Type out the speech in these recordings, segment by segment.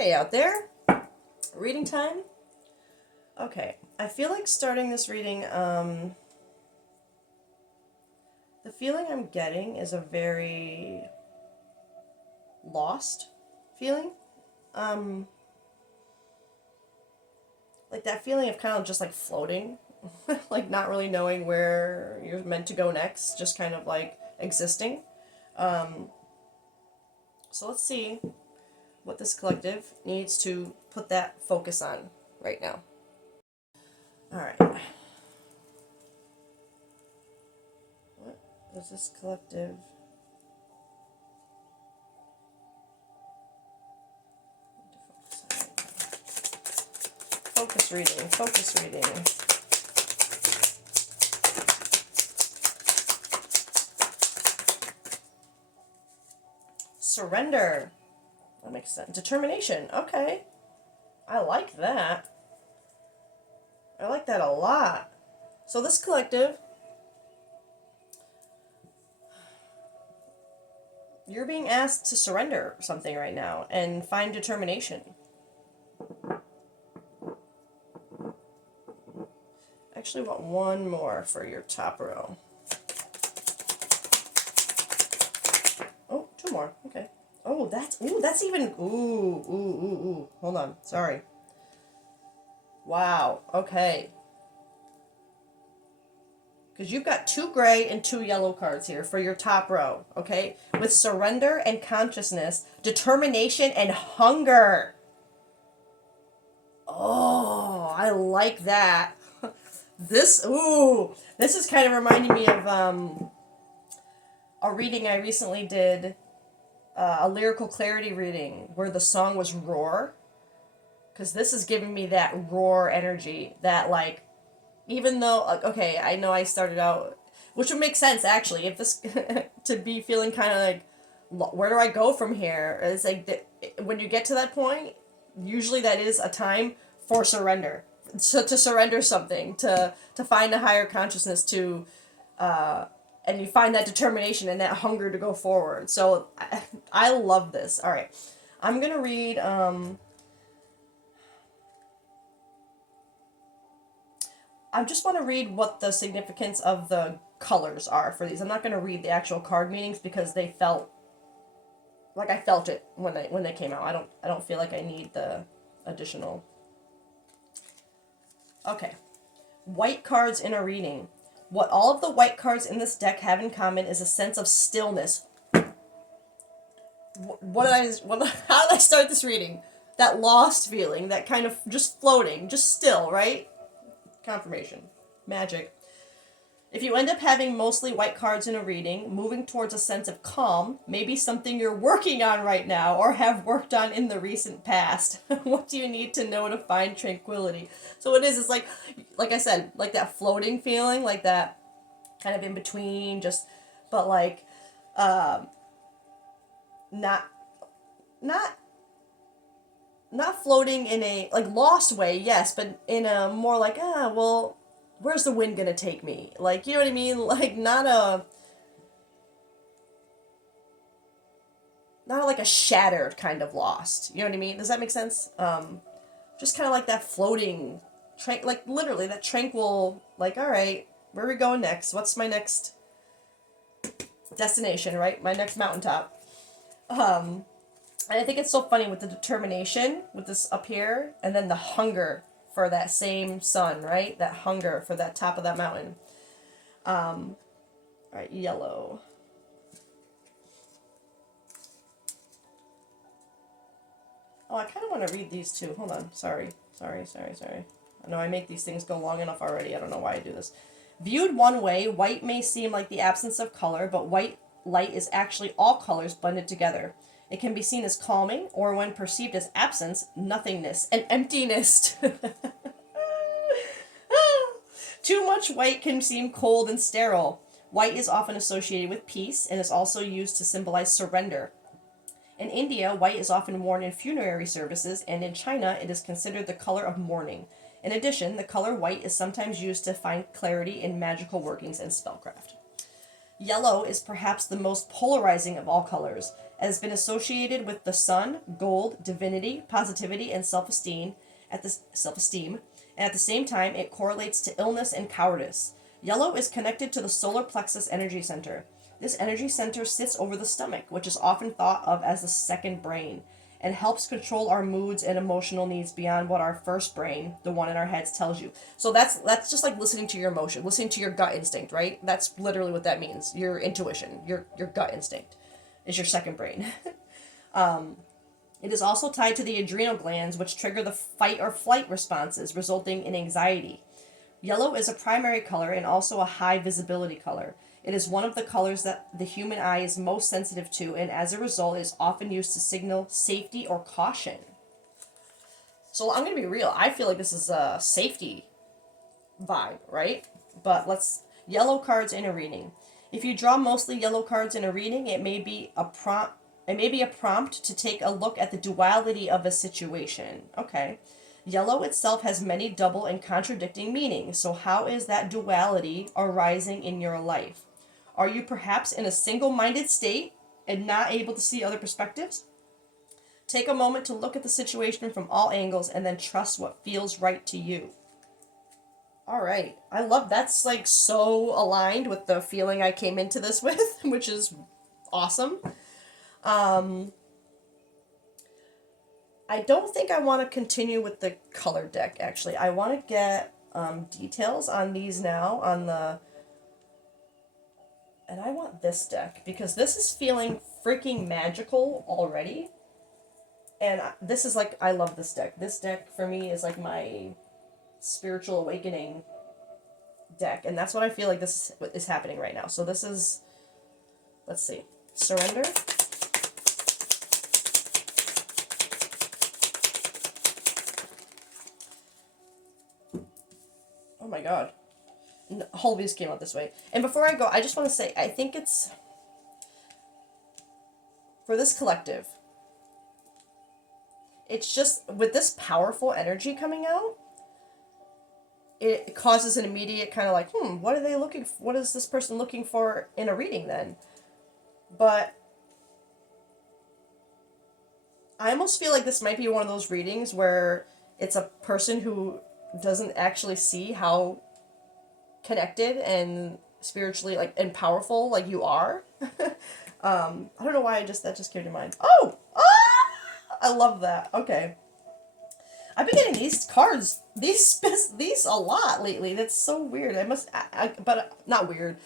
Hey out there, reading time? Okay, I feel like starting this reading, the feeling I'm getting is a very lost feeling. Um, like that feeling of kind of just like floating, like not really knowing where you're meant to go next, just kind of like existing. Um, so let's see what this collective needs to put that focus on right now. All right. What does this collective focus reading, focus reading. Surrender. That makes sense. Determination. Okay. I like that. I like that a lot. So this collective, you're being asked to surrender something right now and find determination. Actually want one more for your top row. Oh, two more. Okay. Oh, that's even, ooh. Hold on. Sorry. Wow. Okay. Because you've got 2 gray and 2 yellow cards here for your top row, okay? With surrender and consciousness, determination and hunger. Oh, I like that. This is kind of reminding me of a reading I recently did, a lyrical clarity reading where the song was Roar. Because this is giving me that roar energy, that like, even though, okay, I know I started out, which would make sense actually, if this, to be feeling kind of like, where do I go from here? It's like, when you get to that point, usually that is a time for surrender. So to surrender something, to find a higher consciousness, and you find that determination and that hunger to go forward. So I love this. All right, I'm gonna read. I just want to read what the significance of the colors are for these. I'm not going to read the actual card meanings because they felt like I felt it when they came out. I don't feel like I need the additional. Okay. White cards in a reading. What all of the white cards in this deck have in common is a sense of stillness. How did I start this reading? That lost feeling, that kind of just floating, just still, right? Confirmation. Magic. If you end up having mostly white cards in a reading, moving towards a sense of calm may be something you're working on right now or have worked on in the recent past. What do you need to know to find tranquility? So it's like I said, like that floating feeling, like that kind of in between, just, but like, not, not, not floating in a, like, lost way, yes, but in a more like, well, where's the wind gonna take me? Like, you know what I mean? Like, not like a shattered kind of lost. You know what I mean? Does that make sense? Just kind of like that floating, like literally that tranquil, like, all right, where are we going next? What's my next destination, right? My next mountaintop. And I think it's so funny with the determination, with this up here, and then the hunger for that same sun, right? That hunger for that top of that mountain. All right, yellow. Oh, I kind of want to read these too. Hold on. Sorry. I know I make these things go long enough already. I don't know why I do this. Viewed one way, white may seem like the absence of color, but white light is actually all colors blended together. It can be seen as calming, or when perceived as absence, nothingness, and emptiness. Too much white can seem cold and sterile. White is often associated with peace and is also used to symbolize surrender. In India, white is often worn in funerary services, and in China, it is considered the color of mourning. In addition, the color white is sometimes used to find clarity in magical workings and spellcraft. Yellow is perhaps the most polarizing of all colors. has been associated with the sun, gold, divinity, positivity, and self-esteem. And at the same time, it correlates to illness and cowardice. Yellow is connected to the solar plexus energy center. This energy center sits over the stomach, which is often thought of as the second brain, and helps control our moods and emotional needs beyond what our first brain, the one in our heads, tells you. So that's just like listening to your emotion, listening to your gut instinct, right? That's literally what that means. Your intuition, your gut instinct is your second brain. It is also tied to the adrenal glands, which trigger the fight or flight responses, resulting in anxiety. Yellow is a primary color and also a high visibility color. It is one of the colors that the human eye is most sensitive to, and as a result is often used to signal safety or caution. So I'm going to be real. I feel like this is a safety vibe, right? But yellow cards in a reading. If you draw mostly yellow cards in a reading, it may be a prompt to take a look at the duality of a situation. Okay. Yellow itself has many double and contradicting meanings. So how is that duality arising in your life? Are you perhaps in a single-minded state and not able to see other perspectives? Take a moment to look at the situation from all angles and then trust what feels right to you. All right. I love that's like so aligned with the feeling I came into this with, which is awesome. I don't think I want to continue with the color deck, actually. I want to get details on these now, and I want this deck, because this is feeling freaking magical already. And this is like, I love this deck. This deck, for me, is like my spiritual awakening deck. And that's what I feel like this is happening right now. So this is, let's see, Surrender. Oh my god. All of these came out this way. And before I go, I just want to say, I think it's, for this collective, it's just, with this powerful energy coming out, it causes an immediate kind of like, what are they looking for? What is this person looking for in a reading then? But I almost feel like this might be one of those readings where it's a person who doesn't actually see how connected and spiritually like and powerful like you are. I don't know why that just came to mind. Oh, I love that. Okay, I've been getting these cards, these a lot lately. That's so weird. But not weird.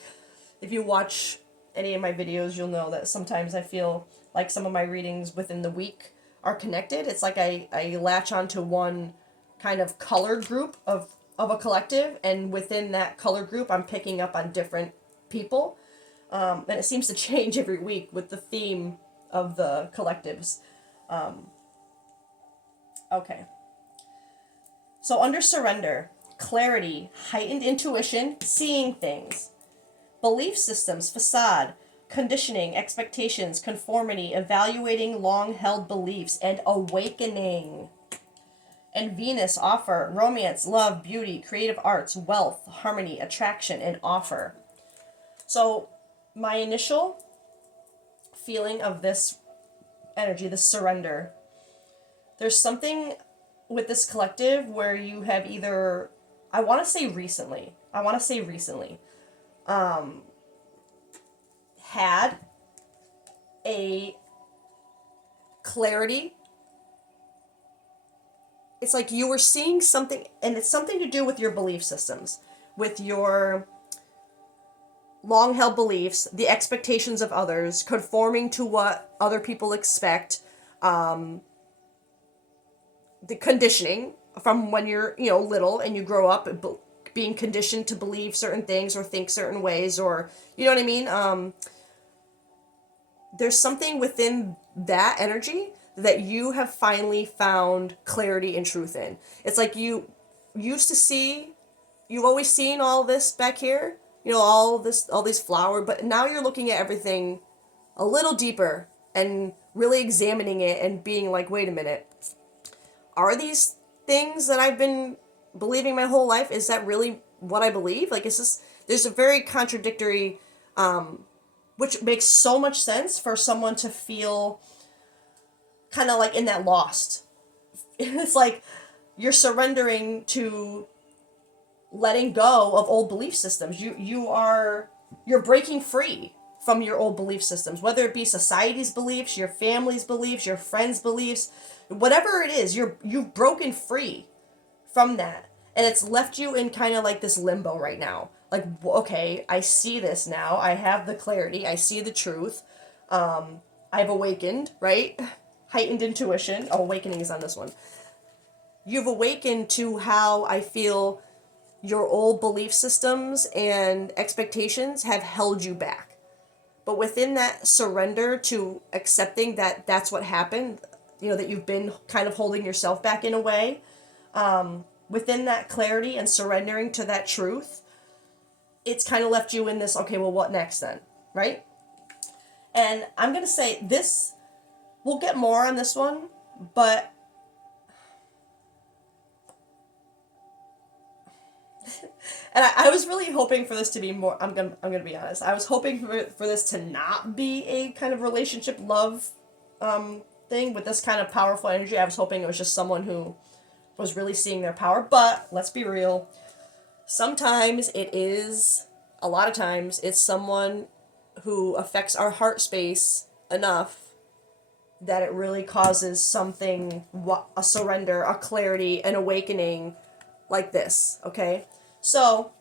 If you watch any of my videos, you'll know that sometimes I feel like some of my readings within the week are connected. It's like I latch onto one kind of color group of a collective, and within that color group I'm picking up on different people, and it seems to change every week with the theme of the collectives. Okay, so under Surrender, clarity, heightened intuition, seeing things, belief systems, facade, conditioning, expectations, conformity, evaluating long-held beliefs, and awakening. And Venus, offer, romance, love, beauty, creative arts, wealth, harmony, attraction, and offer. So my initial feeling of this energy, this surrender, there's something with this collective where you have either, I want to say recently, had a clarity. It's like you were seeing something, and it's something to do with your belief systems, with your long-held beliefs, the expectations of others, conforming to what other people expect, the conditioning from when you're, little and you grow up being conditioned to believe certain things or think certain ways, or, you know what I mean? There's something within that energy that you have finally found clarity and truth in. It's like you've always seen all this back here, all these flowers, but now you're looking at everything a little deeper and really examining it and being like, wait a minute, are these things that I've been believing my whole life, is that really what I believe? Like, there's a very contradictory which makes so much sense for someone to feel kind of like in that lost. It's like you're surrendering to letting go of old belief systems. You're breaking free from your old belief systems, whether it be society's beliefs, your family's beliefs, your friends' beliefs, whatever it is, you've broken free from that. And it's left you in kind of like this limbo right now. Like, okay, I see this now. I have the clarity. I see the truth. I've awakened, right? Heightened intuition. Oh, awakening is on this one. You've awakened to how I feel your old belief systems and expectations have held you back. But within that surrender to accepting that that's what happened, that you've been kind of holding yourself back in a way, within that clarity and surrendering to that truth, it's kind of left you in this, okay, well, what next then, right? And I'm going to say this, we'll get more on this one, but and I was really hoping for this to be more. I'm gonna be honest. I was hoping for this to not be a kind of relationship love thing with this kind of powerful energy. I was hoping it was just someone who was really seeing their power. But let's be real. Sometimes it is. A lot of times it's someone who affects our heart space enough that it really causes something, a surrender, a clarity, an awakening like this, okay? So,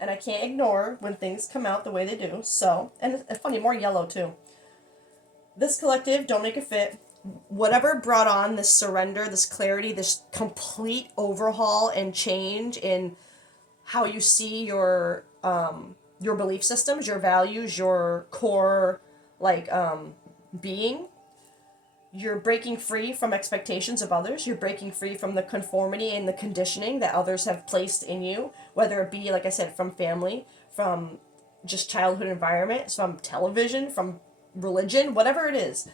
and I can't ignore when things come out the way they do, so, and it's funny, more yellow too. This collective, Don't Make It Fit, whatever brought on this surrender, this clarity, this complete overhaul and change in how you see your belief systems, your values, your core, being, you're breaking free from expectations of others. You're breaking free from the conformity and the conditioning that others have placed in you, whether it be, like I said, from family, from just childhood environment, from television, from religion, whatever it is,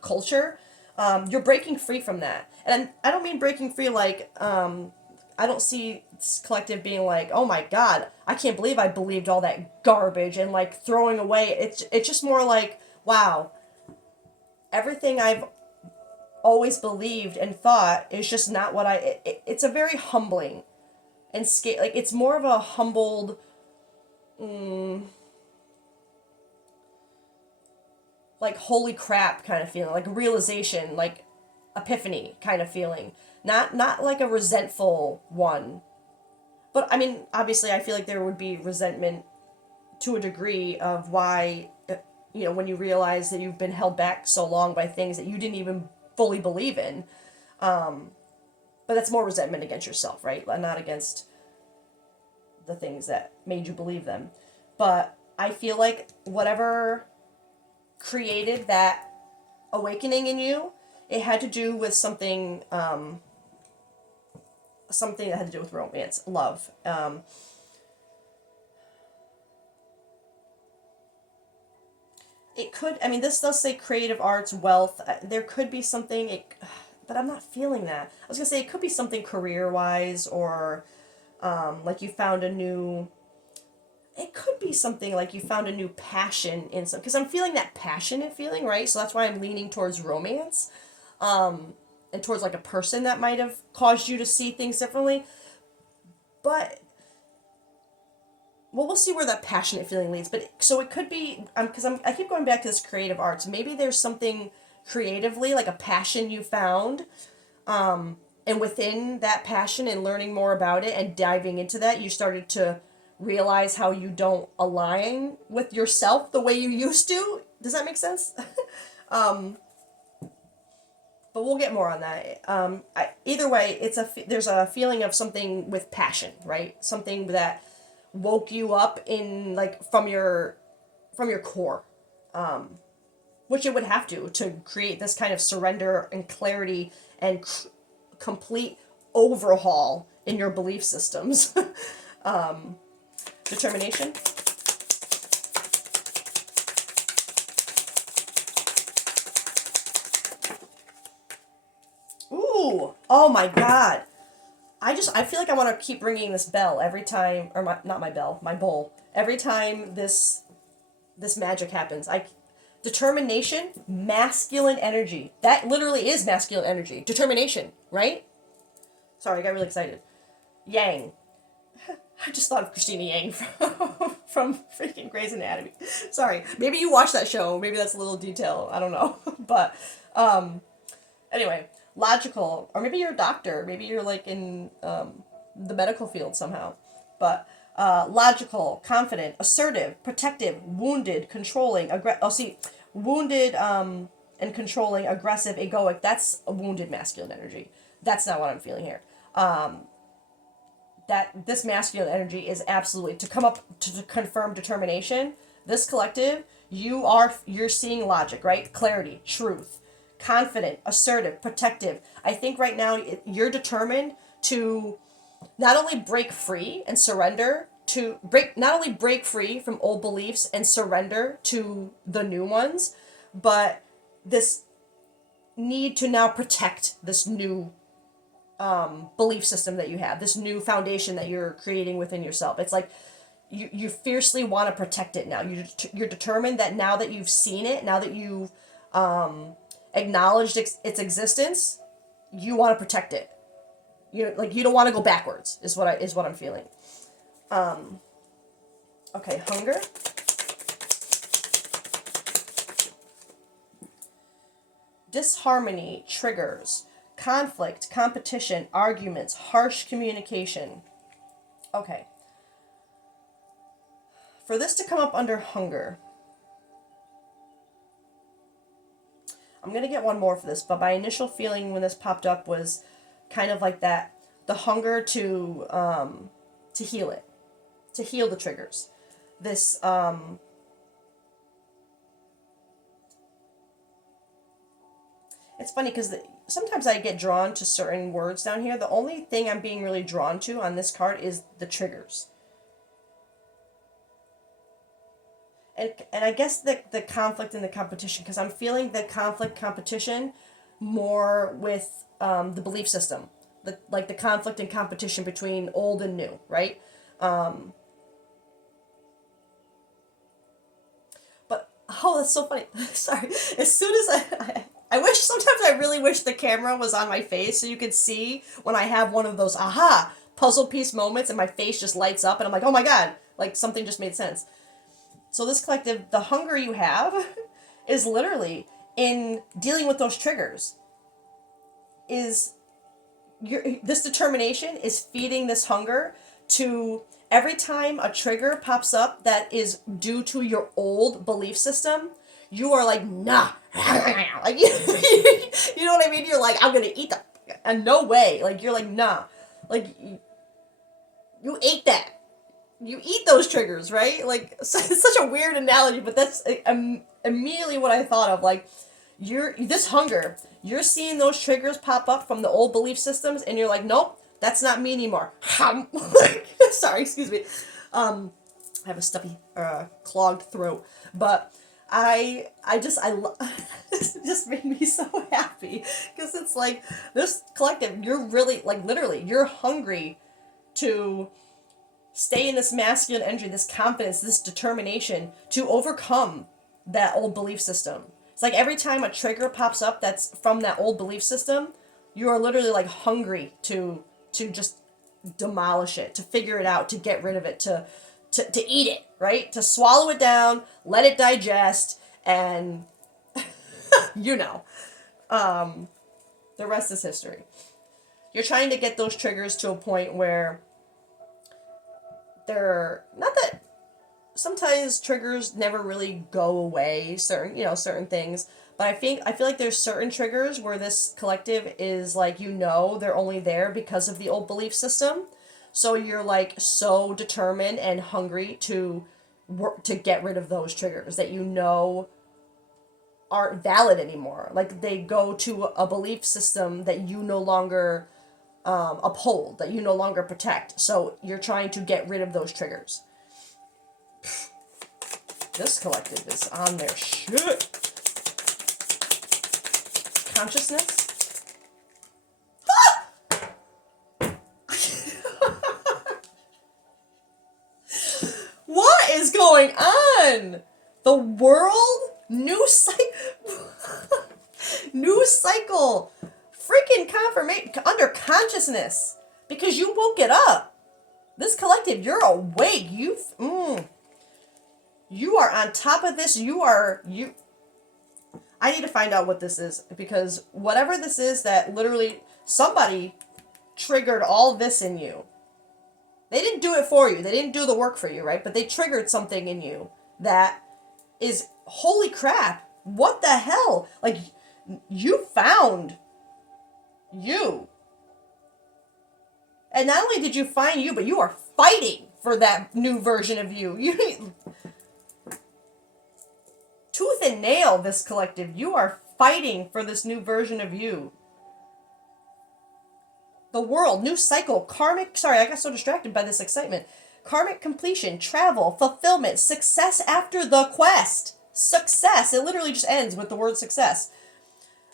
culture. You're breaking free from that. And I don't mean breaking free like, I don't see this collective being like, oh my God, I can't believe I believed all that garbage and like throwing away. It's just more like, wow, everything I've always believed and thought is just not what it's a very humbling and like it's more of a humbled like holy crap kind of feeling, like realization, like epiphany kind of feeling, not like a resentful one. But I mean, obviously I feel like there would be resentment to a degree of why, when you realize that you've been held back so long by things that you didn't even fully believe in. But that's more resentment against yourself, right? Not against the things that made you believe them. But I feel like whatever created that awakening in you, it had to do with something, something that had to do with romance, love. It could, I mean, this does say creative arts, wealth. There could be something, but I'm not feeling that. I was going to say it could be something career-wise, or like you found a new, it could be something like you found a new passion in some, because I'm feeling that passionate feeling, right? So that's why I'm leaning towards romance, and towards like a person that might have caused you to see things differently. But well, we'll see where that passionate feeling leads. But so it could be, because I keep going back to this creative arts. Maybe there's something creatively, like a passion you found, and within that passion and learning more about it and diving into that, you started to realize how you don't align with yourself the way you used to. Does that make sense? But we'll get more on that. Either way, there's a feeling of something with passion, right? Something that woke you up in like from your core, which it would have to create this kind of surrender and clarity and complete overhaul in your belief systems. Determination. Ooh, oh my God. I feel like I want to keep ringing this bell every time, or not my bell, my bowl. Every time this this magic happens. Determination, masculine energy. That literally is masculine energy. Determination, right? Sorry, I got really excited. Yang. I just thought of Christina Yang from freaking Grey's Anatomy. Sorry. Maybe you watch that show. Maybe that's a little detail. I don't know. But anyway, logical. Or maybe you're a doctor. Maybe you're like in the medical field somehow. But logical, confident, assertive, protective, wounded, controlling, wounded and controlling, aggressive, egoic. That's a wounded masculine energy. That's not what I'm feeling here. That this masculine energy is absolutely to come up to confirm determination. This collective, you're seeing logic, right? Clarity, truth, confident, assertive, protective. I think right now you're determined to not only break free and surrender not only break free from old beliefs and surrender to the new ones, but this need to now protect this new belief system that you have, this new foundation that you're creating within yourself. It's like you fiercely want to protect it now. You're determined that now that you've seen it, now that you've acknowledged its existence, you want to protect it. You don't want to go backwards. Is what I'm feeling. Okay, hunger. Disharmony triggers conflict, competition, arguments, harsh communication. Okay. For this to come up under hunger, I'm going to get one more for this, but my initial feeling when this popped up was kind of like that, the hunger to heal it, to heal the triggers. This, it's funny because sometimes I get drawn to certain words down here. The only thing I'm being really drawn to on this card is the triggers. And I guess the conflict and the competition, because I'm feeling the conflict competition more with the belief system. The conflict and competition between old and new, right? But, oh, that's so funny. Sorry. As soon as I wish, sometimes I really wish the camera was on my face so you could see when I have one of those aha puzzle piece moments and my face just lights up and I'm like, oh my god, like something just made sense. So this collective, the hunger you have is literally in dealing with those triggers. This determination is feeding this hunger to every time a trigger pops up that is due to your old belief system, you are like, nah. Like, you know what I mean? You're like, I'm going to eat that. And no way. Like, you're like, nah. Like, you ate that. You eat those triggers, right? Like, it's such a weird analogy, but that's immediately what I thought of. Like, this hunger, you're seeing those triggers pop up from the old belief systems, and you're like, nope, that's not me anymore. Sorry, excuse me. I have a stuffy, clogged throat, but it just made me so happy because it's like this collective, you're really like literally, you're hungry to stay in this masculine energy, this confidence, this determination to overcome that old belief system. It's like every time a trigger pops up that's from that old belief system, you are literally like hungry to just demolish it, to figure it out, to get rid of it, to eat it, right? To swallow it down, let it digest, and the rest is history. You're trying to get those triggers to a point where they're not that sometimes triggers never really go away, certain things, but I feel like there's certain triggers where this collective is like, they're only there because of the old belief system. So you're like so determined and hungry to work to get rid of those triggers that aren't valid anymore. Like they go to a belief system that you no longer uphold, that you no longer protect. So you're trying to get rid of those triggers. This collective is on their shit. Consciousness. What is going on? The world, new cycle, new cycle, freaking confirmation under consciousness, because you woke it up. This collective, you're awake. You are on top of this. You. I need to find out what this is, because whatever this is, that literally somebody triggered all this in you. They didn't do it for you. They didn't do the work for you, right? But they triggered something in you that is, holy crap, what the hell? Like, you found you. And not only did you find you, but you are fighting for that new version of you. You tooth and nail, this collective. You are fighting for this new version of you. The world, new cycle, karmic, sorry, I got so distracted by this excitement. Karmic completion, travel, fulfillment, success after the quest. Success. It literally just ends with the word success.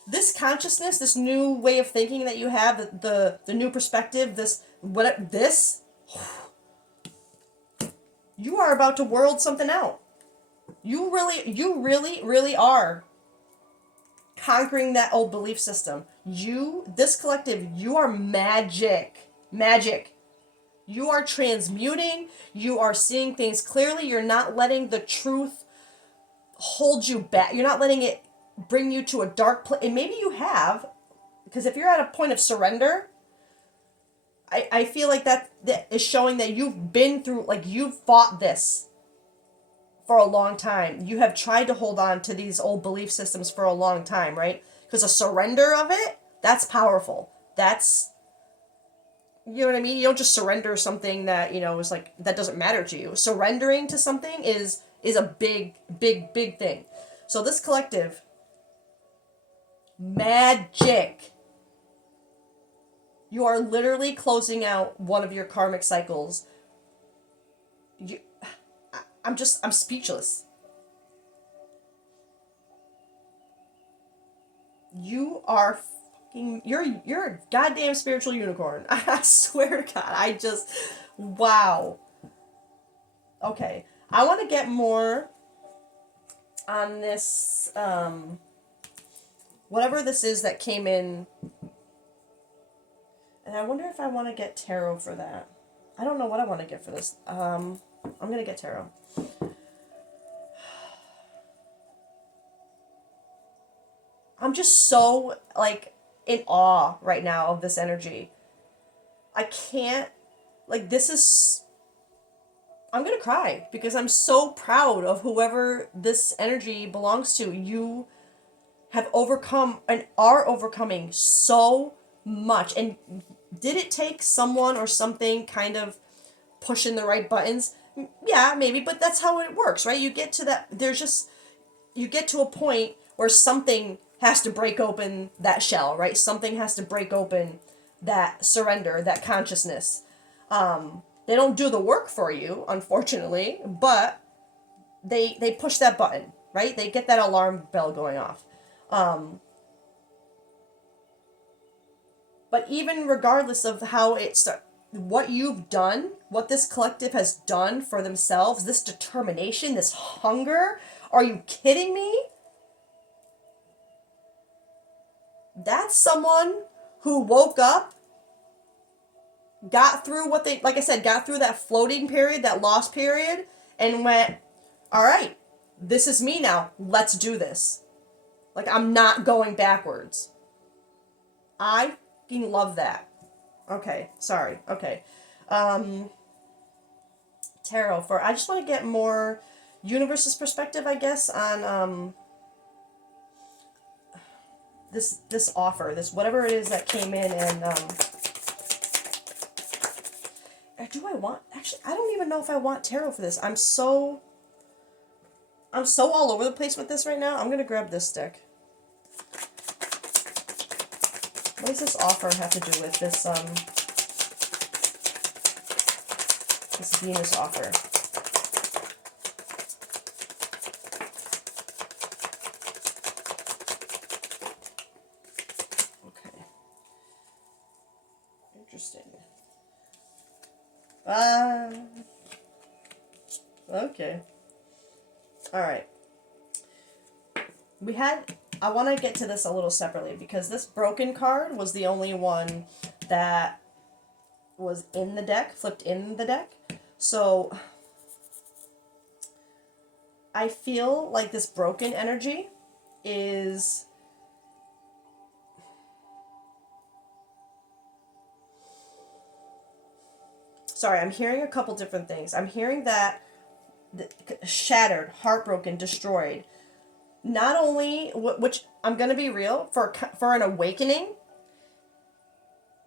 This consciousness, this new way of thinking that you have, the new perspective, you are about to world something out. You really are conquering that old belief system. This collective, you are magic. Magic. You are transmuting. You are seeing things clearly. You're not letting the truth hold you back. You're not letting it bring you to a dark place. And maybe you have, because if you're at a point of surrender, I feel like that is showing that you've been through, like, you've fought this for a long time. You have tried to hold on to these old belief systems for a long time, right? Because a surrender of it, that's powerful. That's, you know what I mean? You don't just surrender something that, is like, that doesn't matter to you. Surrendering to something is a big thing. So this collective, magic. You are literally closing out one of your karmic cycles. I'm speechless. You are you're a goddamn spiritual unicorn. I swear to God. Wow. Okay. I want to get more on this, whatever this is that came in. And I wonder if I want to get tarot for that. I don't know what I want to get for this. I'm going to get tarot. I'm just so, like, in awe right now of this energy. I can't, like, I'm going to cry because I'm so proud of whoever this energy belongs to. You have overcome and are overcoming so much. And did it take someone or something kind of pushing the right buttons? Yeah, maybe, but that's how it works, right? You get to you get to a point where something has to break open that shell, right? Something has to break open that surrender, that consciousness. They don't do the work for you, unfortunately, but they push that button, right? They get that alarm bell going off. But even regardless of how what you've done, what this collective has done for themselves, this determination, this hunger, are you kidding me? That's someone who woke up, got through like I said, got through that floating period, that lost period, and went, all right, this is me now. Let's do this. Like, I'm not going backwards. I fucking love that. Okay, sorry. Okay. Tarot for, I just want to get more universe's perspective, I guess, on this offer, this whatever it is that came in, and do I want, actually, I don't even know if I want tarot for this. I'm so all over the place with this right now. I'm gonna grab this deck. What does this offer have to do with this Venus offer? Okay. Interesting. Okay. All right. we had, I want to get to this a little separately because this broken card was the only one that was in the deck, flipped in the deck. So I feel like this broken energy is, sorry, I'm hearing a couple different things. I'm hearing that shattered, heartbroken, destroyed. Not only, which I'm gonna be real, for an awakening,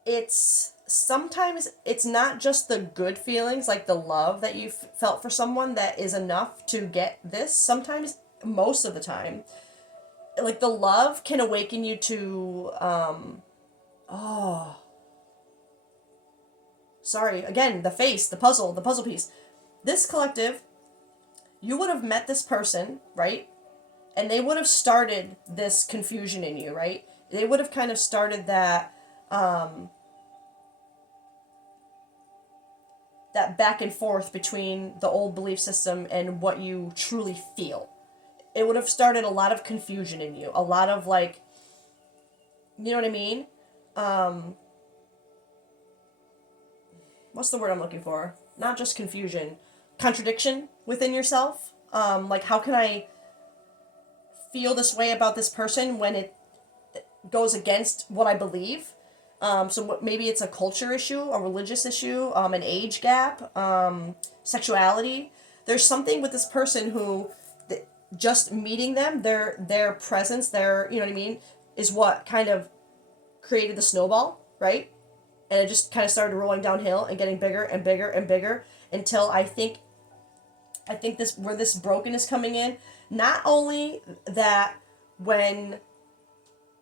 it's sometimes it's not just the good feelings like the love that you felt for someone that is enough to get this. Sometimes, most of the time, like the love can awaken you to oh, sorry, again, the face, the puzzle piece. This collective, you would have met this person, right? And they would have started this confusion in you, right? They would have kind of started that back and forth between the old belief system and what you truly feel. It would have started a lot of confusion in you, a lot of like, you know what I mean? What's the word I'm looking for? Not just confusion, contradiction within yourself. Like, how can I feel this way about this person when it goes against what I believe? So maybe it's a culture issue, a religious issue, an age gap, sexuality. There's something with this person who, just meeting them, their presence, their, you know what I mean, is what kind of created the snowball, right? And it just kind of started rolling downhill and getting bigger and bigger and bigger until I think this, where this broken is coming in. Not only that, when,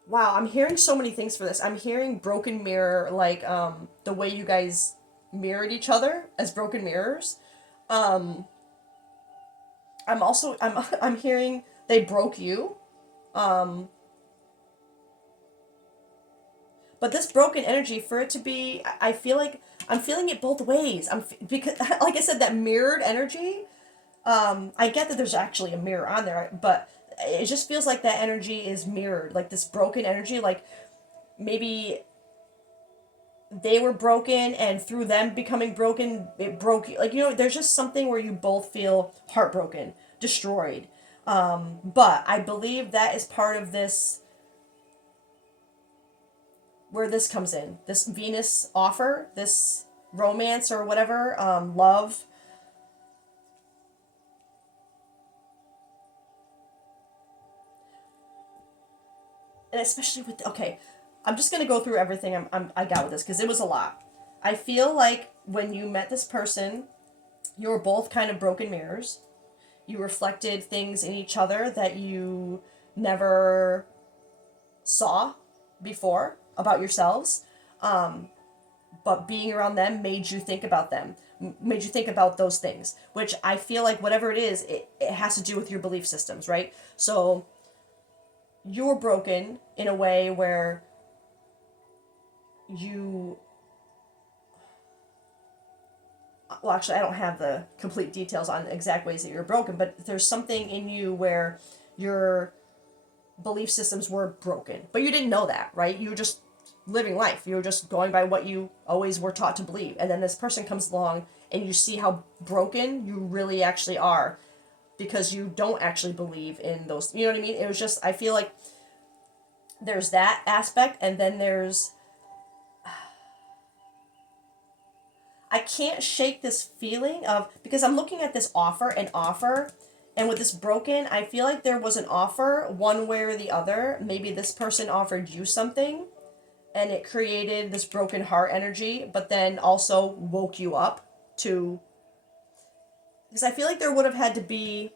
wow, I'm hearing so many things for this. I'm hearing broken mirror, like the way you guys mirrored each other as broken mirrors. Um, I'm hearing they broke you. Um, but this broken energy, for it to be, I feel like I'm feeling it both ways. Because like I said, that mirrored energy. I get that there's actually a mirror on there, but it just feels like that energy is mirrored, like this broken energy, like maybe they were broken and through them becoming broken it broke you, like, you know, there's just something where you both feel heartbroken, destroyed. But I believe that is part of this, where this comes in, this Venus offer, this romance or whatever, love. And especially with, okay, I'm just gonna go through everything I got with this because it was a lot. I feel like when you met this person, you were both kind of broken mirrors. You reflected things in each other that you never saw before about yourselves. But being around them made you think about them, made you think about those things, which I feel like whatever it is, it has to do with your belief systems, right? So you're broken in a way where you, well, actually, I don't have the complete details on exact ways that you're broken, but there's something in you where your belief systems were broken. But you didn't know that, right? You were just living life. You were just going by what you always were taught to believe. And then this person comes along and you see how broken you really actually are because you don't actually believe in those. You know what I mean? It was just, I feel like there's that aspect, and then there's, I can't shake this feeling of, because I'm looking at this offer and offer, and with this broken, I feel like there was an offer one way or the other. Maybe this person offered you something and it created this broken heart energy, but then also woke you up to, because I feel like there would have had to be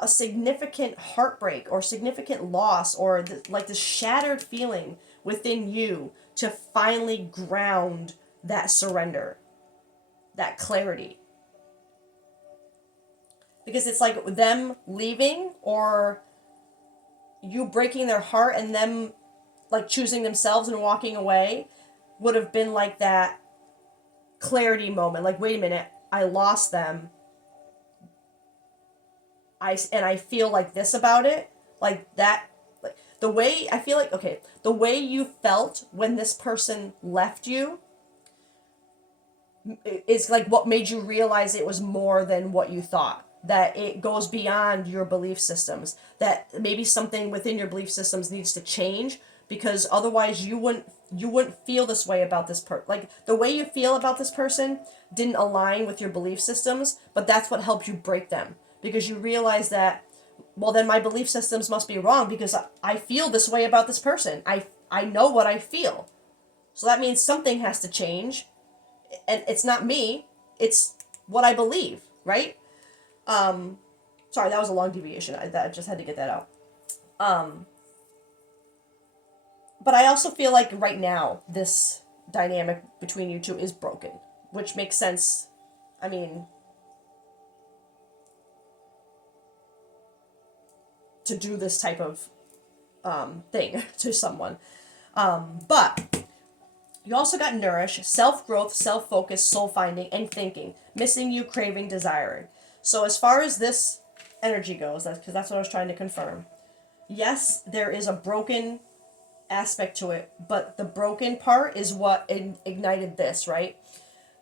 a significant heartbreak or significant loss or like this shattered feeling within you to finally ground that surrender, that clarity. Because it's like them leaving or you breaking their heart and them like choosing themselves and walking away would have been like that clarity moment. Like, wait a minute, I lost them, I feel like this about it, like that, like the way I feel like, okay, the way you felt when this person left you is like what made you realize it was more than what you thought. That it goes beyond your belief systems. That maybe something within your belief systems needs to change, because otherwise you wouldn't feel this way about this person. Like the way you feel about this person didn't align with your belief systems, but that's what helped you break them, because you realize that, well, then my belief systems must be wrong because I feel this way about this person. I know what I feel. So that means something has to change, and it's not me, it's what I believe, right? Sorry, that was a long deviation. I just had to get that out. Um, but I also feel like right now this dynamic between you two is broken, which makes sense. I mean, to do this type of thing to someone. But you also got nourish, self growth, self focus, soul finding, and thinking, missing you, craving, desiring. So as far as this energy goes, that's because that's what I was trying to confirm. Yes, there is a broken aspect to it, but the broken part is what ignited this, right?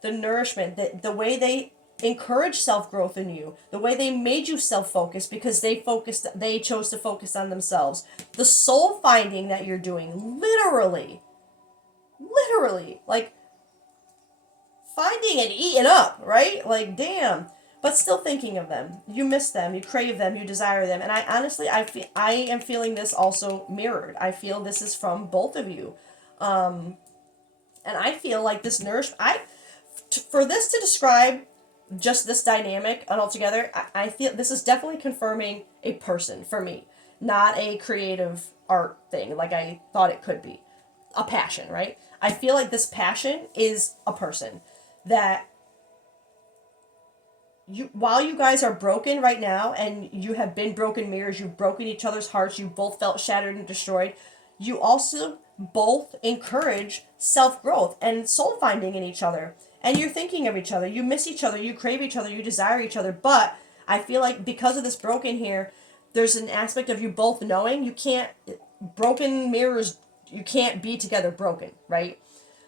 The nourishment, the way they encourage self growth in you, the way they made you self focused because they chose to focus on themselves. The soul finding that you're doing, literally, like finding and eating up, right? Like, damn. But still thinking of them. You miss them, you crave them, you desire them. And I honestly, I am feeling this also mirrored. I feel this is from both of you. And I feel like this for this to describe just this dynamic and altogether, I feel this is definitely confirming a person for me, not a creative art thing like I thought it could be. A passion, right? I feel like this passion is a person that while you guys are broken right now and you have been broken mirrors, you've broken each other's hearts, you both felt shattered and destroyed, you also both encourage self-growth and soul finding in each other, and you're thinking of each other, you miss each other, you crave each other, you desire each other. But I feel like because of this broken here, there's an aspect of you both knowing you can't, broken mirrors, you can't be together broken, right?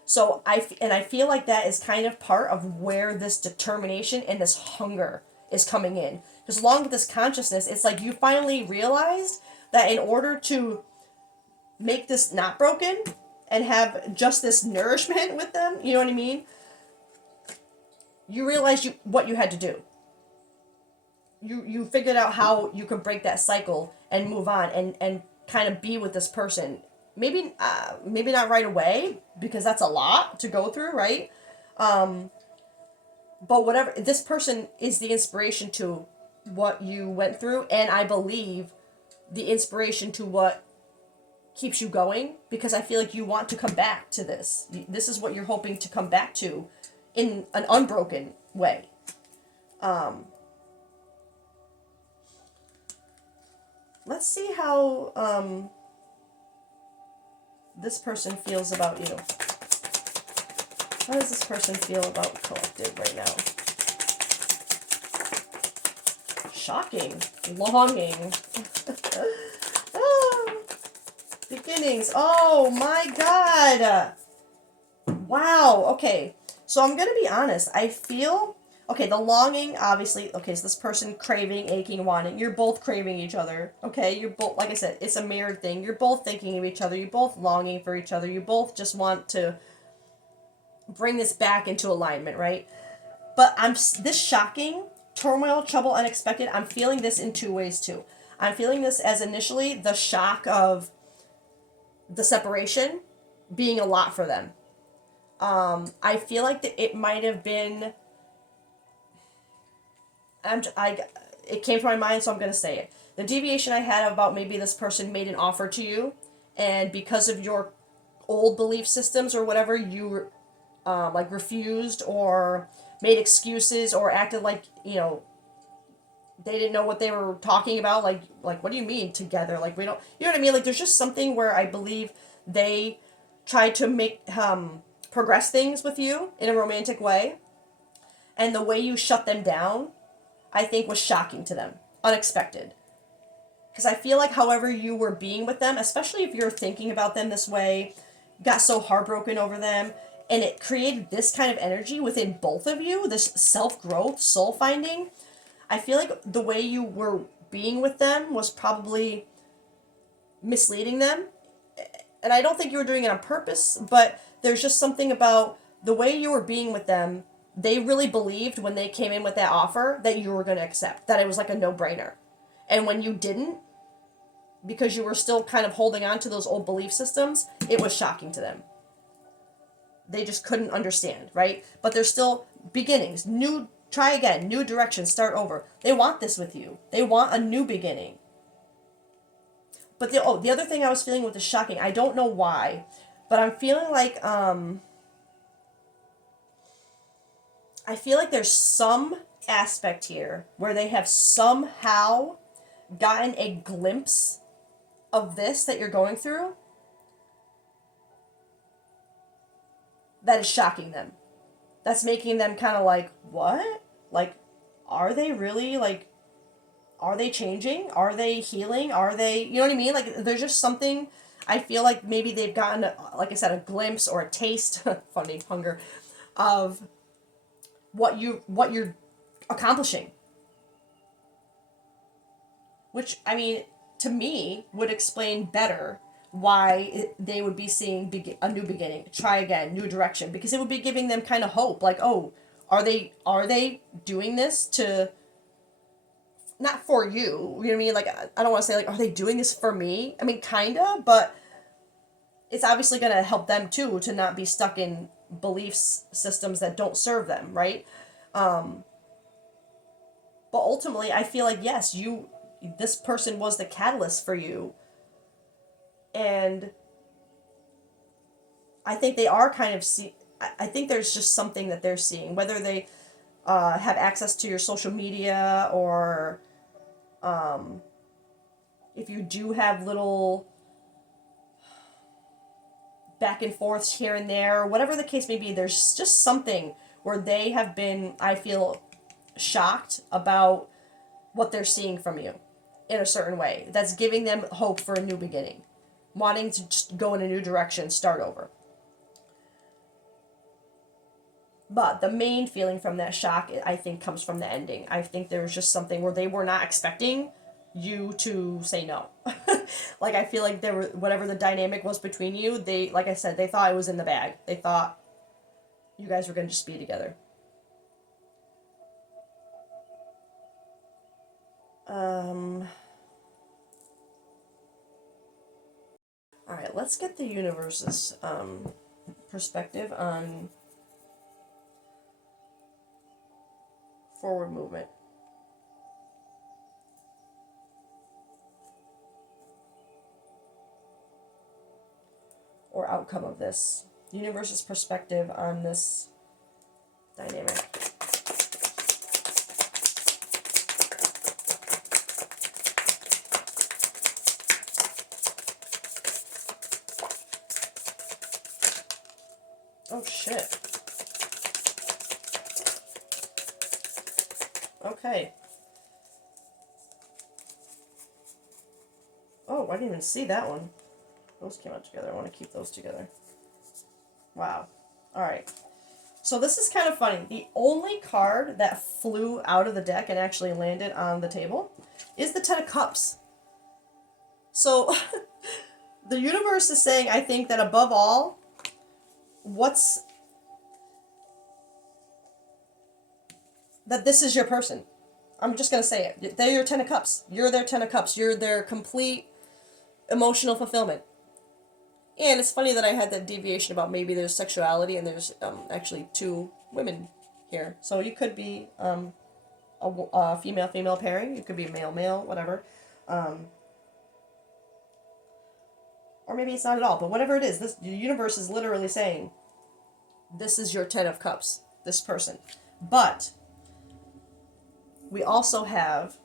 So I feel like that is kind of part of where this determination and this hunger is coming in. Because along with this consciousness, it's like you finally realized that in order to make this not broken and have just this nourishment with them, you know what I mean? You realize what you had to do. You figured out how you could break that cycle and move on and kind of be with this person. Maybe not right away because that's a lot to go through, right? But whatever, this person is the inspiration to what you went through, and I believe the inspiration to what keeps you going, because I feel like you want to come back to this. This is what you're hoping to come back to in an unbroken way. Let's see how this person feels about you. How does this person feel about collective right now? Shocking. Longing. Ah, beginnings. Oh my god. Wow. Okay. So I'm going to be honest. I feel... Okay, the longing, obviously... Okay, so this person craving, aching, wanting. You're both craving each other. Okay? You're both... Like I said, it's a mirrored thing. You're both thinking of each other. You're both longing for each other. You both just want to bring this back into alignment, right? But this shocking, turmoil, trouble, unexpected, I'm feeling this in two ways too. I'm feeling this as initially the shock of the separation being a lot for them. I feel like that it might have been... it came to my mind, so I'm going to say it. The deviation I had about maybe this person made an offer to you, and because of your old belief systems or whatever, you like refused or made excuses or acted like, they didn't know what they were talking about. Like what do you mean together? Like, we don't, you know what I mean? Like, there's just something where I believe they tried to make progress things with you in a romantic way, And the way you shut them down, I think, was shocking to them, unexpected. Because I feel like however you were being with them, especially if you're thinking about them this way, got so heartbroken over them, and it created this kind of energy within both of you, this self growth, soul finding. I feel like the way you were being with them was probably misleading them. And I don't think you were doing it on purpose, but there's just something about the way you were being with them. They really believed when they came in with that offer that you were going to accept, that it was like a no brainer. And when you didn't, because you were still kind of holding on to those old belief systems, it was shocking to them. They just couldn't understand, right? But there's still beginnings, new, try again, new direction, start over. They want this with you. They want a new beginning. But the other thing I was feeling with the shocking, I don't know why, but I'm feeling like I feel like there's some aspect here where they have somehow gotten a glimpse of this that you're going through that is shocking them. That's making them kind of like, what? Like, are they really, like, are they changing? Are they healing? Are they, you know what I mean? Like, there's just something, I feel like maybe they've gotten, like I said, a glimpse or a taste, funny, hunger, of what you're accomplishing. Which, I mean, to me, would explain better why they would be seeing a new beginning, try again, new direction, because it would be giving them kind of hope, like, oh, are they doing this to, not for you, you know what I mean? Like, I don't want to say, like, are they doing this for me? I mean, kind of, but it's obviously going to help them too to not be stuck in beliefs systems that don't serve them, right? But ultimately, I feel like, yes, this person was the catalyst for you, and I think they are kind of I think there's just something that they're seeing, whether they have access to your social media, or if you do have little back and forths here and there, whatever the case may be, there's just something where they have been, I feel, shocked about what they're seeing from you in a certain way. That's giving them hope for a new beginning, wanting to just go in a new direction, start over. But the main feeling from that shock, I think, comes from the ending. I think there was just something where they were not expecting you to say no. Like, I feel like there were, whatever the dynamic was between you, they, like I said, they thought it was in the bag. They thought you guys were going to just be together. Um, all right, let's get the universe's perspective on forward movement. Or outcome of this. The universe's perspective on this dynamic. Oh shit. Okay. Oh, I didn't even see that one. Those came out together. I want to keep those together. Wow. Alright. So this is kind of funny. The only card that flew out of the deck and actually landed on the table is the Ten of Cups. So the universe is saying, I think, that above all, that this is your person. I'm just going to say it. They're your Ten of Cups. You're their Ten of Cups. You're their complete emotional fulfillment. And it's funny that I had that deviation about maybe there's sexuality and there's actually two women here. So you could be a female-female pairing. You could be male-male, whatever. Or maybe it's not at all. But whatever it is, the universe is literally saying, this is your Ten of Cups, this person. But we also have...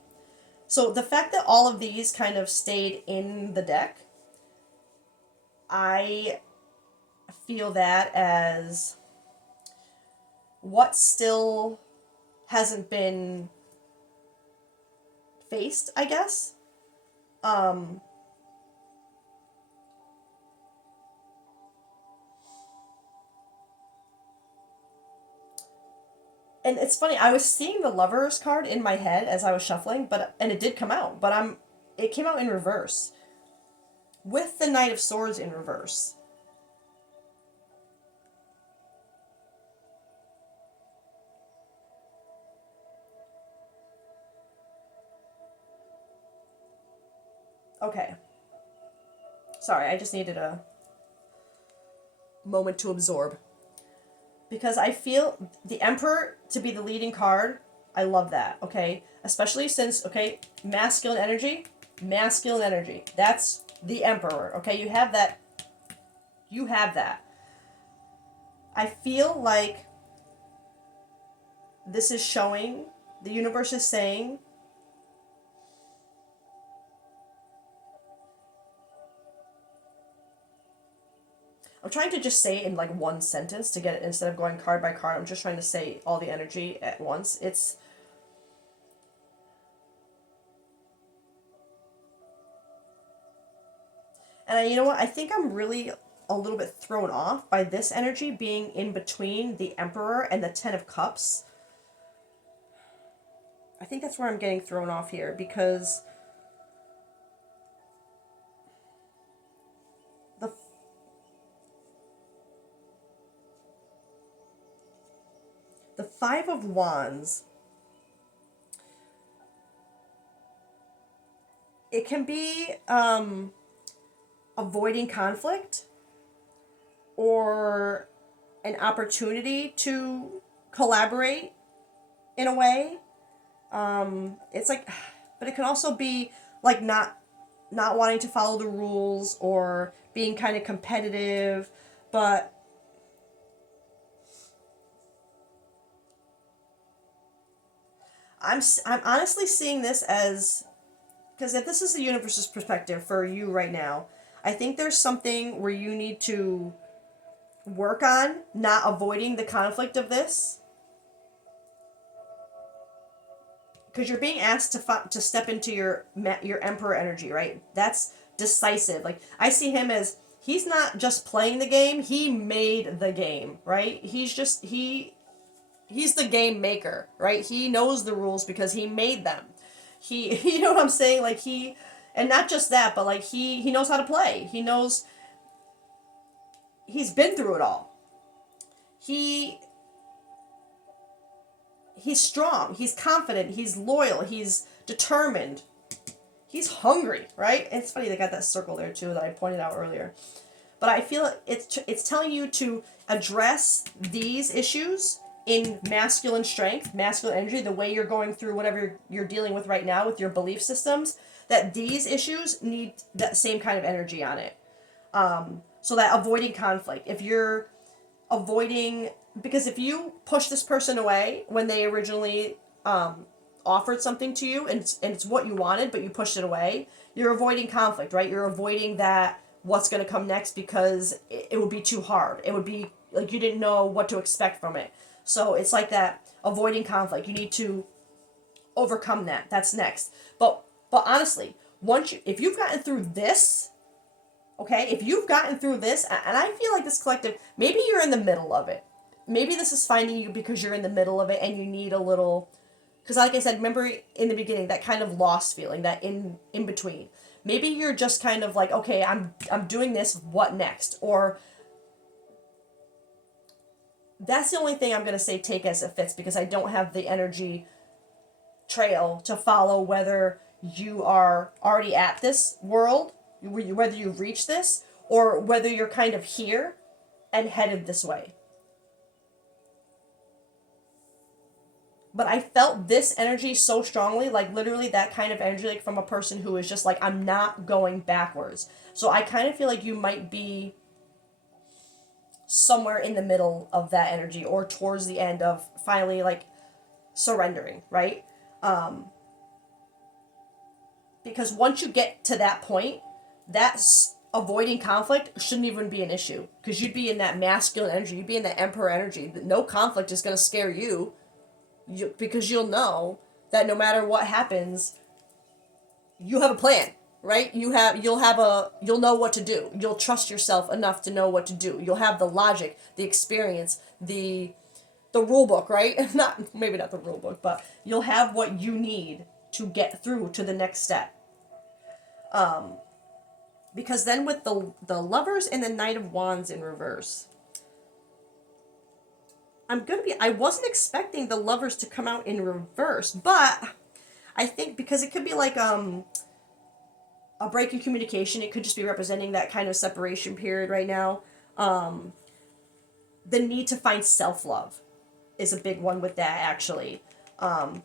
So the fact that all of these kind of stayed in the deck, I feel that as what still hasn't been faced, I guess. Um, and it's funny, I was seeing the Lovers card in my head as I was shuffling, and it did come out, but it came out in reverse with the Knight of Swords in reverse. Okay. Sorry, I just needed a moment to absorb. Because I feel the Emperor to be the leading card, I love that, okay? Especially since, okay, masculine energy, masculine energy. That's the Emperor, okay? You have that. You have that. I feel like this is showing, the universe is saying, I'm trying to just say it in like one sentence to get it instead of going card by card. I'm just trying to say all the energy at once. It's you know what? I think I'm really a little bit thrown off by this energy being in between the Emperor and the Ten of Cups. I think that's where I'm getting thrown off here because the the Five of Wands, it can be avoiding conflict or an opportunity to collaborate in a way. It's like, but it can also be like not wanting to follow the rules or being kind of competitive, but I'm honestly seeing this as, because if this is the universe's perspective for you right now, I think there's something where you need to work on not avoiding the conflict of this, because you're being asked to step into your Emperor energy, right? That's decisive. Like I see him as, he's not just playing the game, he made the game, right? He's the game maker, right? He knows the rules because he made them. He you know what I'm saying? Like and not just that, but like he knows how to play. He's been through it all. He he's strong, he's confident, he's loyal, he's determined. He's hungry, right? And it's funny they got that circle there too that I pointed out earlier. But I feel it's telling you to address these issues in masculine strength, masculine energy, the way you're going through whatever you're dealing with right now with your belief systems, that these issues need that same kind of energy on it. So that avoiding conflict, if you're avoiding, because if you push this person away when they originally offered something to you and it's what you wanted, but you pushed it away, you're avoiding conflict, right? You're avoiding that what's going to come next because it would be too hard. It would be like you didn't know what to expect from it. So it's like that avoiding conflict. You need to overcome that. That's next. But honestly, if you've gotten through this, okay, if you've gotten through this, and I feel like this collective, maybe you're in the middle of it. Maybe this is finding you because you're in the middle of it and you need a little, because like I said, remember in the beginning, that kind of lost feeling, that in between. Maybe you're just kind of like, okay, I'm doing this, what next? Or that's the only thing I'm going to say take as it fits, because I don't have the energy trail to follow whether you are already at this world, whether you've reached this, or whether you're kind of here and headed this way. But I felt this energy so strongly, like literally that kind of energy, like from a person who is just like, I'm not going backwards. So I kind of feel like you might be somewhere in the middle of that energy or towards the end of finally like surrendering, right? Because once you get to that point, that's avoiding conflict shouldn't even be an issue, because you'd be in that masculine energy, you'd be in that Emperor energy. No conflict is going to scare you. because you'll know that no matter what happens, you have a plan, right? You'll know what to do. You'll trust yourself enough to know what to do. You'll have the logic, the experience, the rule book, right? Not maybe not the rule book, but you'll have what you need to get through to the next step. Because then with the Lovers and the Knight of Wands in reverse, I wasn't expecting the Lovers to come out in reverse, but I think because it could be like a break in communication, it could just be representing that kind of separation period right now. The need to find self-love is a big one with that, actually,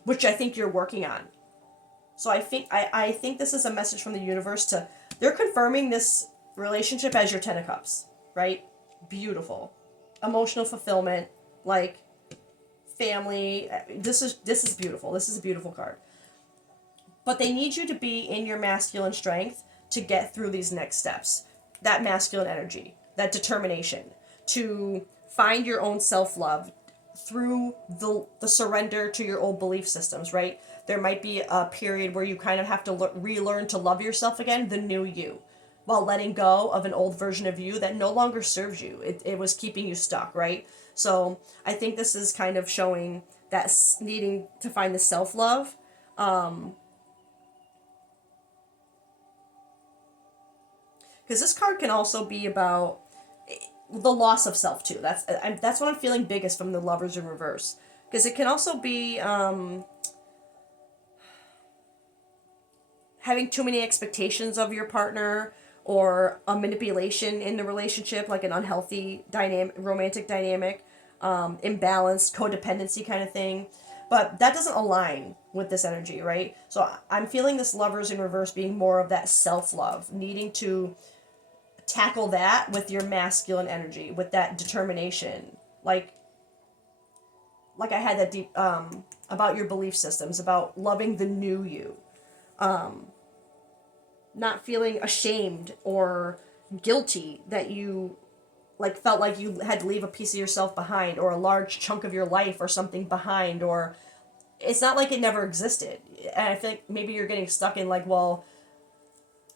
which I think you're working on. So I think this is a message from the universe to, they're confirming this relationship as your Ten of Cups, right? Beautiful. Emotional fulfillment, like family. This is beautiful. This is a beautiful card. But they need you to be in your masculine strength to get through these next steps. That masculine energy, that determination to find your own self-love through the surrender to your old belief systems, right? There might be a period where you kind of have to relearn to love yourself again, the new you, while letting go of an old version of you that no longer serves you. It was keeping you stuck, right? So I think this is kind of showing that needing to find the self-love. Because this card can also be about the loss of self too. That's what I'm feeling biggest from the Lovers in reverse. Because it can also be having too many expectations of your partner, or a manipulation in the relationship, like an unhealthy romantic dynamic, imbalanced codependency kind of thing. But that doesn't align with this energy, right? So I'm feeling this Lovers in reverse being more of that self-love, needing to tackle that with your masculine energy, with that determination, like I had that deep about your belief systems, about loving the new you, not feeling ashamed or guilty that you like felt like you had to leave a piece of yourself behind, or a large chunk of your life or something behind, or it's not like it never existed. And I think maybe you're getting stuck in like, well,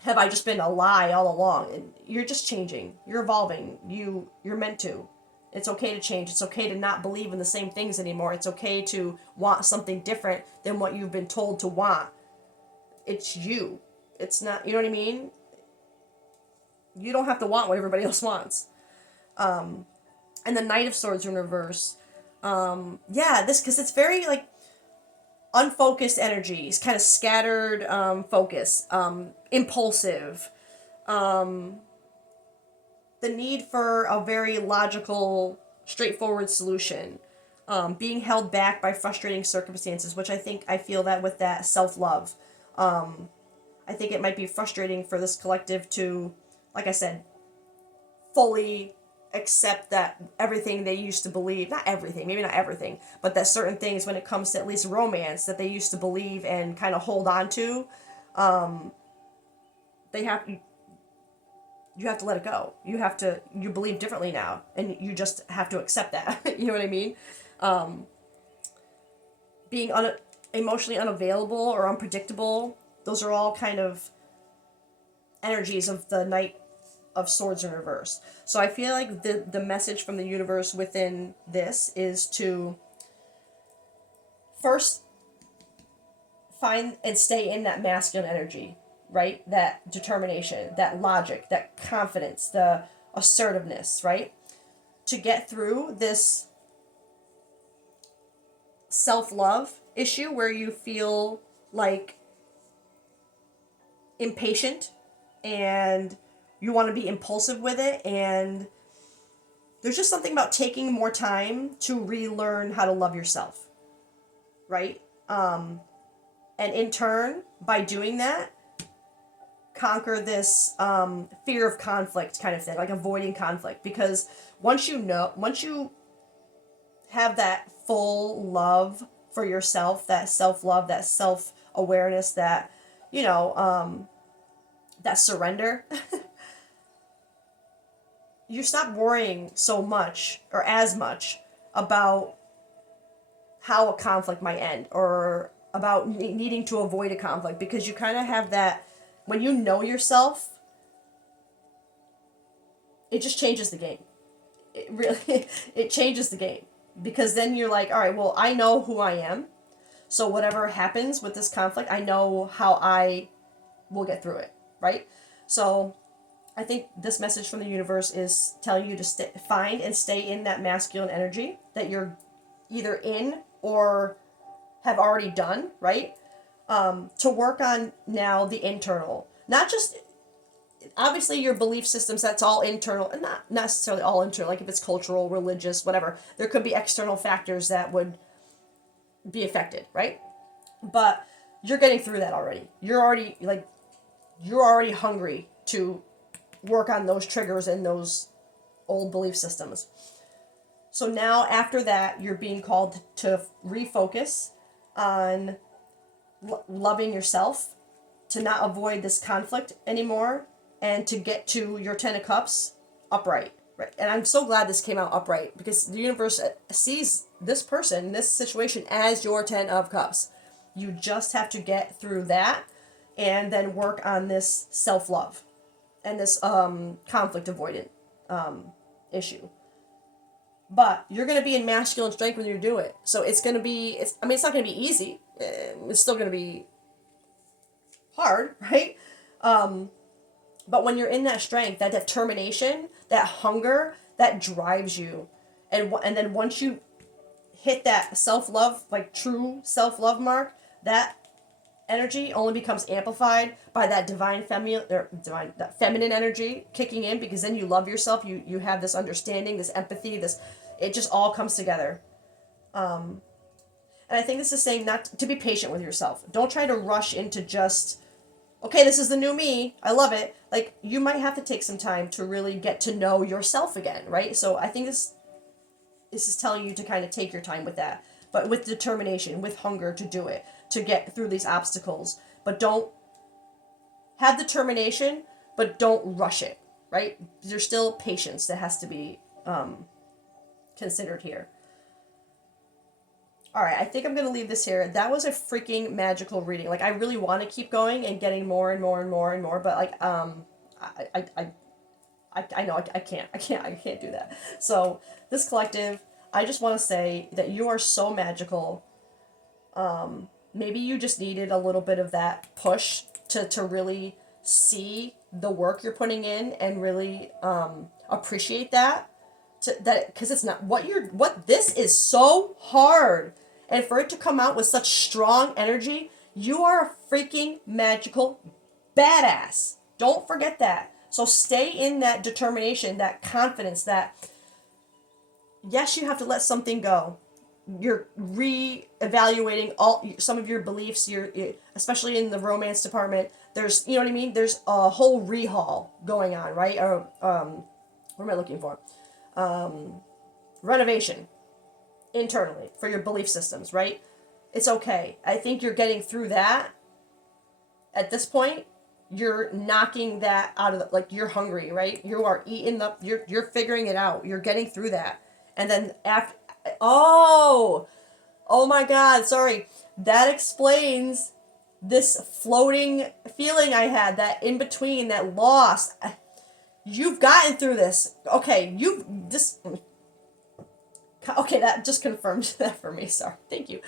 have I just been a lie all along? And you're just changing. You're evolving. You're meant to. It's okay to change. It's okay to not believe in the same things anymore. It's okay to want something different than what you've been told to want. It's you. It's not, you know what I mean? You don't have to want what everybody else wants. And the Knight of Swords in reverse. This, because it's very like unfocused energies, kind of scattered focus, impulsive, the need for a very logical, straightforward solution, being held back by frustrating circumstances, which I feel that with that self-love. I think it might be frustrating for this collective to, like I said, fully accept that everything they used to believe, not everything, maybe not everything, but that certain things when it comes to at least romance that they used to believe and kind of hold on to, they have, you have to let it go. You believe differently now, and you just have to accept that. You know what I mean? Being emotionally unavailable or unpredictable, those are all kind of energies of the Knight of Swords in reverse. So I feel like the message from the universe within this is to first find and stay in that masculine energy, right? That determination, that logic, that confidence, the assertiveness, right? To get through this self-love issue where you feel like impatient and you want to be impulsive with it, and there's just something about taking more time to relearn how to love yourself, right? And in turn, by doing that, conquer this fear of conflict kind of thing, like avoiding conflict. Because once you have that full love for yourself, that self-love, that self-awareness, that, that surrender, you stop worrying so much or as much about how a conflict might end, or about needing to avoid a conflict, because you kind of have that, when you know yourself, it just changes the game. It really it changes the game, because then you're like, all right, well, I know who I am, so whatever happens with this conflict, I know how I will get through it, right? So I think this message from the universe is telling you to find and stay in that masculine energy that you're either in or have already done, right? To work on now the internal, not just obviously your belief systems. That's all internal, and not necessarily all internal. Like if it's cultural, religious, whatever, there could be external factors that would be affected, right? But you're getting through that already. You're already hungry to work on those triggers and those old belief systems. So now after that, you're being called to refocus on loving yourself, to not avoid this conflict anymore, and to get to your 10 of cups upright, right? And I'm so glad this came out upright, because the universe sees this person, this situation, as your 10 of cups. You just have to get through that and then work on this self-love and this conflict avoidant issue. But you're going to be in masculine strength when you do it. So it's going to be, it's not going to be easy. It's still going to be hard, right? But when you're in that strength, that determination, that hunger, that drives you. And then once you hit that self-love, like true self-love mark, that energy only becomes amplified by that that feminine energy kicking in, because then you love yourself, you have this understanding, this empathy, it just all comes together. And I think this is saying not to be patient with yourself. Don't try to rush into just, okay, this is the new me, I love it. Like, you might have to take some time to really get to know yourself again, right? So I think this is telling you to kind of take your time with that, but with determination, with hunger to do it, to get through these obstacles. But don't have determination, but don't rush it, right? There's still patience that has to be considered here. All right, I think I'm going to leave this here. That was a freaking magical reading. Like, I really want to keep going and getting more and more and more and more, but like, I know I can't do that. So this collective, I just want to say that you are so magical. Maybe you just needed a little bit of that push to really see the work you're putting in and really appreciate that. Because it's not this is so hard, and for it to come out with such strong energy, you are a freaking magical badass. Don't forget that. So stay in that determination, that confidence, that yes, you have to let something go. You're re-evaluating some of your beliefs. You're especially in the romance department. There's, you know what I mean. There's a whole rehaul going on, right? Or what am I looking for? Renovation internally for your belief systems, right? It's okay. I think you're getting through that. At this point, you're knocking that out of like, you're hungry, right? You are eating you're figuring it out. You're getting through that. And then after, oh my God, sorry. That explains this floating feeling I had, that in between, that lost. You've gotten through this. Okay, okay, that just confirmed that for me. Sorry. Thank you.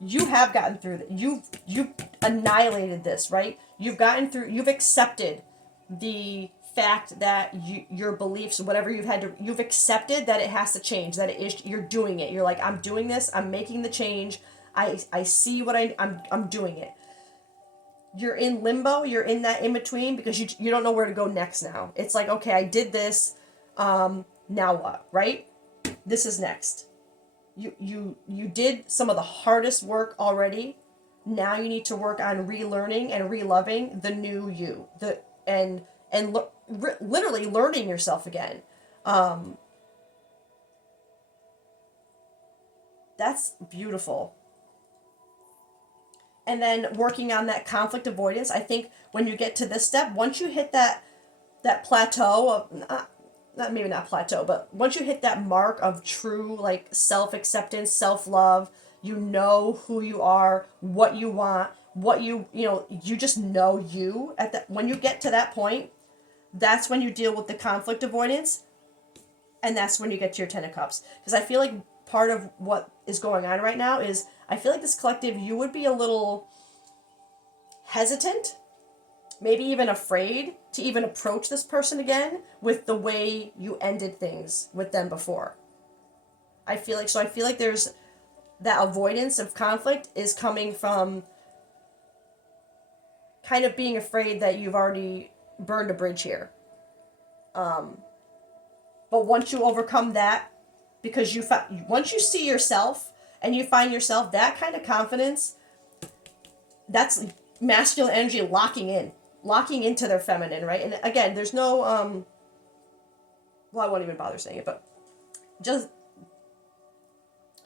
You have gotten through that. You've annihilated this, right? You've accepted the fact that your beliefs, whatever you've accepted that it has to change, that you're doing it. You're like, I'm doing this, I'm making the change. I see what I'm doing it. You're in limbo, you're in that in between, because you don't know where to go next now. It's like, okay, I did this, now what, right? This is next. You did some of the hardest work already. Now you need to work on relearning and reloving the new you. Literally learning yourself again. That's beautiful. And then working on that conflict avoidance. I think when you get to this step, once you hit that plateau of not maybe not plateau, but once you hit that mark of true like self-acceptance, self-love, You know who you are, what you want, you just know you. When you get to that point, that's when you deal with the conflict avoidance, and that's when you get to your Ten of Cups. Because I feel like part of what is going on right now is I feel like this collective, you would be a little hesitant, maybe even afraid to even approach this person again with the way you ended things with them before. I feel like there's that avoidance of conflict is coming from kind of being afraid that you've already burned a bridge here. But once you overcome that, because once you see yourself and you find yourself, that kind of confidence, that's masculine energy locking into their feminine, right? And again, there's no well, I won't even bother saying it, but just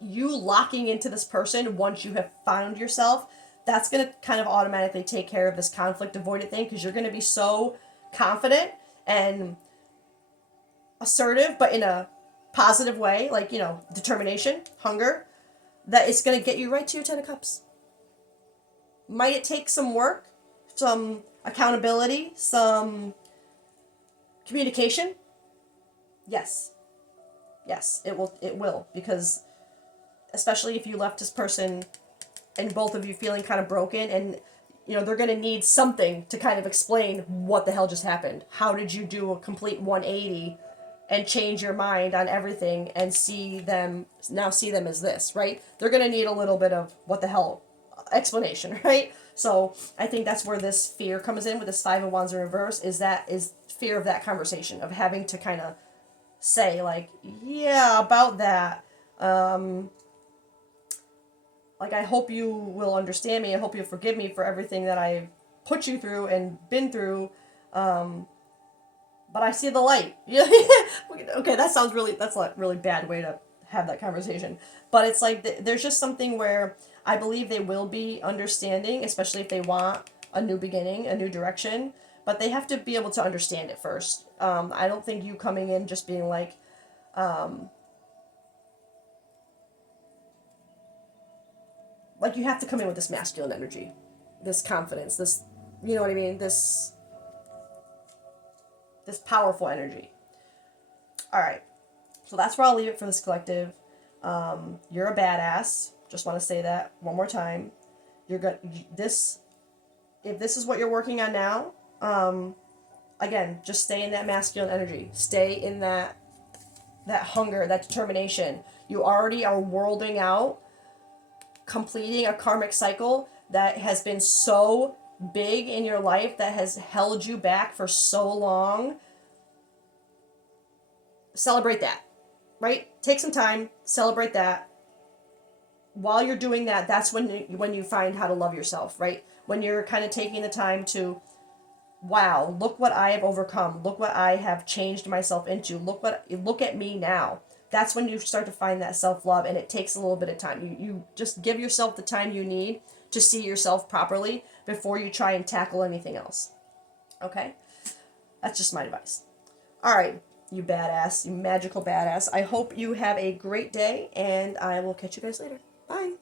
you locking into this person once you have found yourself, that's going to kind of automatically take care of this conflict avoidant thing, because you're going to be so confident and assertive, but in a positive way, like, determination, hunger, that it's going to get you right to your Ten of Cups. Might it take some work, some accountability, some communication? Yes. Yes, it will, because especially if you left this person and both of you feeling kind of broken, and they're going to need something to kind of explain what the hell just happened. How did you do a complete 180 and change your mind on everything and see them as this, right? They're going to need a little bit of what the hell explanation, right? So I think that's where this fear comes in with this Five of Wands in reverse, is fear of that conversation, of having to kind of say, like, yeah, about that. Like, I hope you will understand me. I hope you'll forgive me for everything that I've put you through and been through. But I see the light. Okay, that's a really bad way to have that conversation. But it's like, there's just something where I believe they will be understanding, especially if they want a new beginning, a new direction. But they have to be able to understand it first. I don't think you coming in just being like, you have to come in with this masculine energy, this confidence, this, you know what I mean, this powerful energy. All right, so that's where I'll leave it for this collective. You're a badass. Just want to say that one more time. You're good. If this is what you're working on now, again, just stay in that masculine energy. Stay in that hunger, that determination. You already are worlding out, completing a karmic cycle that has been so big in your life, that has held you back for so long. Celebrate that, right? Take some time, celebrate that. While you're doing that, that's when you find how to love yourself, right? When you're kind of taking the time to, wow, look what I have overcome. Look what I have changed myself into. Look at me now. That's when you start to find that self-love, and it takes a little bit of time. You just give yourself the time you need to see yourself properly before you try and tackle anything else. Okay? That's just my advice. All right, you badass, you magical badass. I hope you have a great day, and I will catch you guys later. Bye.